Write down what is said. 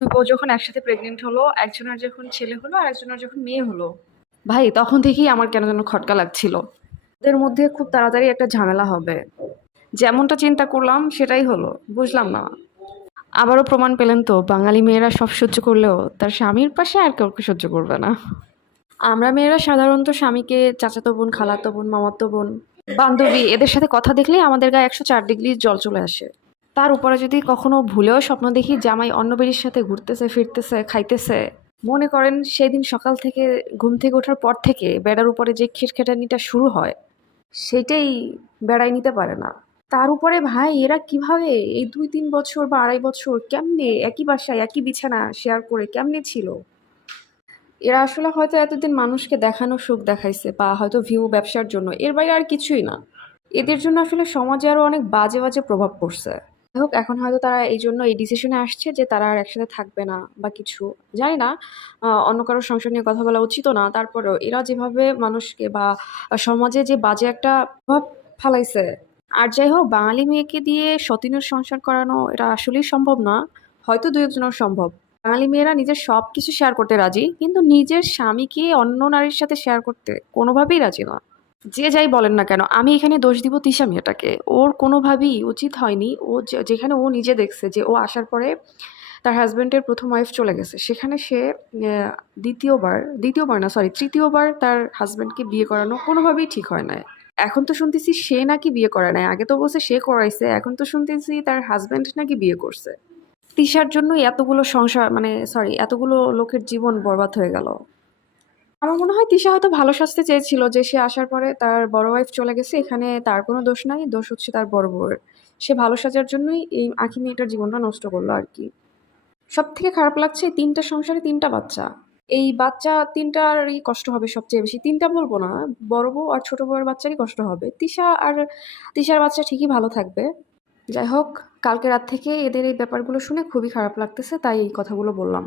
2 বউ যখন একসাথে প্রেগনেন্ট হলো, একজনের যখন ছেলে হলো আর একজনের যখন মেয়ে হলো, ভাই তখন থেকেই আমার কেন যেন খটকা লাগছিল। ওদের মধ্যে খুব তাড়াতাড়ি একটা ঝামেলা হবে। যেমনটা চিন্তা করলাম সেটাই হলো। বুঝলাম না। আবারও প্রমাণ পেলেন তো বাঙালি মেয়েরা সব সহ্য করলেও তার স্বামীর পাশে আর কাউকে সহ্য করবে না। আমরা মেয়েরা সাধারণত স্বামীকে চাচাতো বোন, খালাতো বোন, মামাতো বোন, বান্ধবী এদের সাথে কথা দেখলেই আমাদের গায়ে 104 ডিগ্রি জল চলে আসে। তার উপরে যদি কখনো ভুলেও স্বপ্ন দেখি জামাই অন্য বেডির সাথে ঘুরতেছে, ফিরতেছে, খাইতেছে, মনে করেন সেদিন সকাল থেকে ঘুম থেকে ওঠার পর থেকে বেড়ার উপরে যে খিটখিটানিটা শুরু হয়, সেটাই বেড়াই নিতে পারে না। তার উপরে ভাই এরা কিভাবে এই 2-3 বছর বা 2.5 বছর কেমনে একই বাসায় একই বিছানা শেয়ার করে কেমনে ছিল? এরা আসলে হয়তো এতদিন মানুষকে দেখানো সুখ দেখাইছে বা হয়তো ভিউ ব্যবসার জন্য, এর বাইরে আর কিছুই না। এদের জন্য আসলে সমাজে আরো অনেক বাজে বাজে প্রভাব পড়ছে। যাই হোক, এখন হয়তো তারা এই জন্য এই ডিসিশনে আসছে যে তারা আর একসাথে থাকবে না বা কিছু, জানি না। অন্য কারোর সংসার নিয়ে কথা বলা উচিতও না, তারপরেও এরা যেভাবে মানুষকে বা সমাজে যে বাজে একটা প্রভাব ফালাইছে। আর যাই হোক, বাঙালি মেয়েকে দিয়ে সতীনের সংসার করানো এটা আসলেই সম্ভব না। হয়তো দুই একজনের সম্ভব। বাঙালি মেয়েরা নিজের সবকিছু শেয়ার করতে রাজি, কিন্তু নিজের স্বামীকে অন্য নারীর সাথে শেয়ার করতে কোনোভাবেই রাজি না। যে যাই বলেন না কেন, আমি এখানে দোষ দিব তিশা মেয়েটাকে। ওর কোনোভাবেই উচিত হয়নি। ও যেখানে ও নিজে দেখছে যে ও আসার পরে তার হাজবেন্ডের প্রথম ওয়াইফ চলে গেছে, সেখানে সে দ্বিতীয়বার না, সরি, তৃতীয়বার তার হাজবেন্ডকে বিয়ে করানো কোনোভাবেই ঠিক হয় না। এখন তো শুনতেছি সে নাকি বিয়ে করে নাই, আগে তো বলছে সে করাইছে, এখন তো শুনতেছি তার হাজবেন্ড নাকি বিয়ে করছে। তিশার জন্য এতগুলো সংসার, মানে সরি, এতগুলো লোকের জীবন বরবাদ হয়ে গেল। আমার মনে হয় তিশা হয়তো ভালো সাজতে চেয়েছিল যে সে আসার পরে তার বড় ওয়াইফ চলে গেছে, এখানে তার কোনো দোষ নাই, দোষ হচ্ছে তার বড় বউয়ের। সে ভালো সাজার জন্যই এই আঁখি মেয়েটার জীবনটা নষ্ট করলো আর কি। সব থেকে খারাপ লাগছে এই 3টা সংসারে 3টা বাচ্চা। এই বাচ্চা 3টারই কষ্ট হবে সবচেয়ে বেশি। 3টা বলবো না, বড় বউ আর ছোট বউয়ের বাচ্চারই কষ্ট হবে। তিশার বাচ্চা ঠিকই ভালো থাকবে। যাই হোক, কালকে রাত থেকে এদের এই ব্যাপারগুলো শুনে খুবই খারাপ লাগতেছে, তাই এই কথাগুলো বললাম।